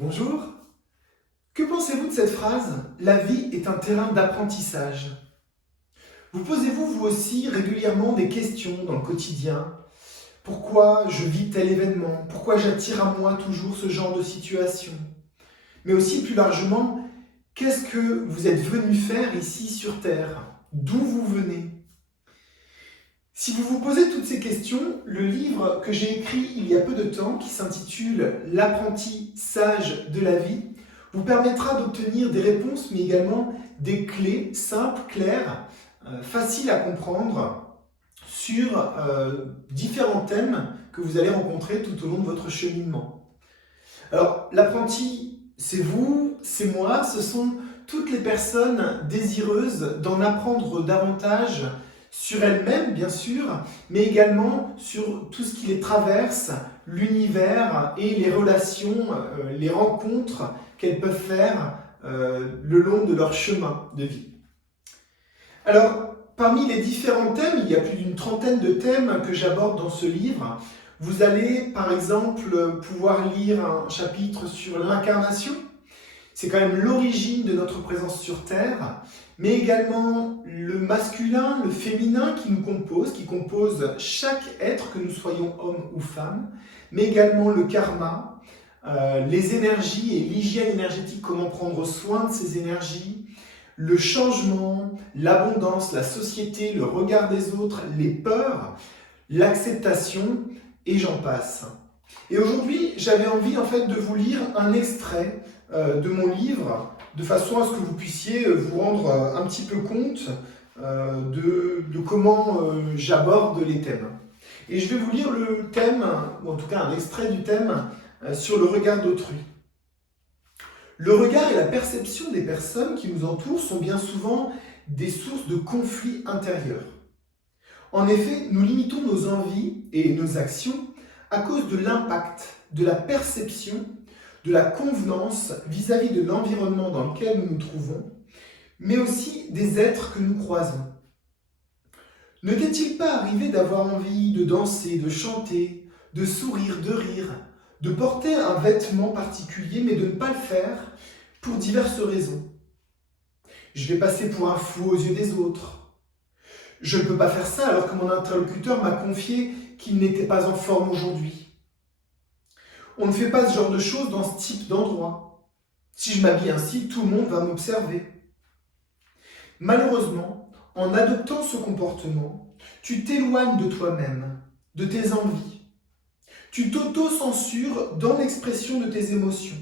Bonjour. Que pensez-vous de cette phrase? La vie est un terrain d'apprentissage. Vous posez-vous vous aussi régulièrement des questions dans le quotidien? Pourquoi je vis tel événement? Pourquoi j'attire à moi toujours ce genre de situation? Mais aussi plus largement, qu'est-ce que vous êtes venu faire ici sur Terre? D'où vous venez? Si vous vous posez toutes ces questions, le livre que j'ai écrit il y a peu de temps, qui s'intitule L'apprenti sage de la vie, vous permettra d'obtenir des réponses, mais également des clés simples, claires, faciles à comprendre sur différents thèmes que vous allez rencontrer tout au long de votre cheminement. Alors, l'apprenti, c'est vous, c'est moi, ce sont toutes les personnes désireuses d'en apprendre davantage sur elles-mêmes, bien sûr, mais également sur tout ce qui les traverse, l'univers et les relations, les rencontres qu'elles peuvent faire le long de leur chemin de vie. Alors, parmi les différents thèmes, il y a plus d'une trentaine de thèmes que j'aborde dans ce livre. Vous allez, par exemple, pouvoir lire un chapitre sur l'incarnation. C'est quand même l'origine de notre présence sur Terre, mais également le masculin, le féminin qui nous compose, qui compose chaque être, que nous soyons hommes ou femmes, mais également le karma, les énergies et l'hygiène énergétique, comment prendre soin de ces énergies, le changement, l'abondance, la société, le regard des autres, les peurs, l'acceptation, et j'en passe. Et aujourd'hui, j'avais envie de vous lire un extrait de mon livre, de façon à ce que vous puissiez vous rendre un petit peu compte de comment j'aborde les thèmes. Et je vais vous lire le thème, ou en tout cas un extrait du thème, sur le regard d'autrui. Le regard et la perception des personnes qui nous entourent sont bien souvent des sources de conflits intérieurs. En effet, nous limitons nos envies et nos actions à cause de l'impact, de la perception, de la convenance vis-à-vis de l'environnement dans lequel nous nous trouvons, mais aussi des êtres que nous croisons. Ne t'est-il pas arrivé d'avoir envie de danser, de chanter, de sourire, de rire, de porter un vêtement particulier, mais de ne pas le faire pour diverses raisons? Je vais passer pour un fou aux yeux des autres. Je ne peux pas faire ça alors que mon interlocuteur m'a confié qu'il n'était pas en forme aujourd'hui. On ne fait pas ce genre de choses dans ce type d'endroit. Si je m'habille ainsi, tout le monde va m'observer. Malheureusement, en adoptant ce comportement, tu t'éloignes de toi-même, de tes envies. Tu t'auto-censures dans l'expression de tes émotions.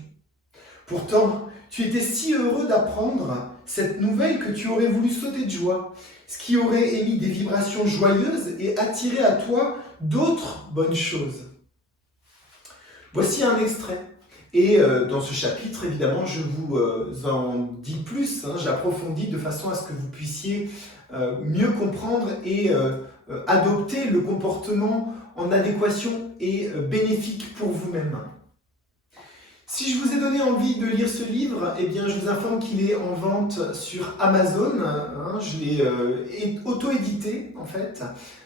Pourtant, tu étais si heureux d'apprendre cette nouvelle que tu aurais voulu sauter de joie, ce qui aurait émis des vibrations joyeuses et attiré à toi d'autres bonnes choses. Voici un extrait. Et dans ce chapitre, évidemment, je vous en dis plus, j'approfondis de façon à ce que vous puissiez mieux comprendre et adopter le comportement en adéquation et bénéfique pour vous-même. Si je vous ai donné envie de lire ce livre, eh bien, je vous informe qu'il est en vente sur Amazon. Je l'ai auto-édité, en fait.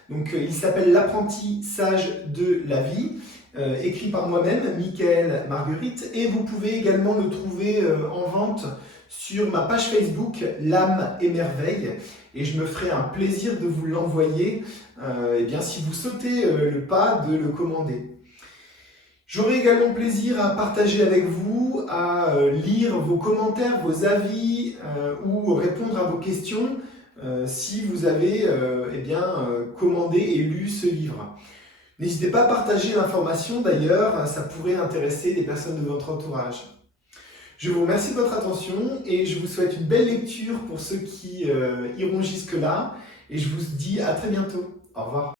Donc, il s'appelle L'apprenti sage de la vie, écrit par moi-même, Michael Marguerite. Et vous pouvez également le trouver en vente sur ma page Facebook, L'âme et merveille. Et je me ferai un plaisir de vous l'envoyer, eh bien, si vous sautez le pas de le commander. J'aurai également plaisir à partager avec vous, à lire vos commentaires, vos avis ou répondre à vos questions si vous avez commandé et lu ce livre. N'hésitez pas à partager l'information d'ailleurs, ça pourrait intéresser des personnes de votre entourage. Je vous remercie de votre attention et je vous souhaite une belle lecture pour ceux qui iront jusque-là et je vous dis à très bientôt. Au revoir.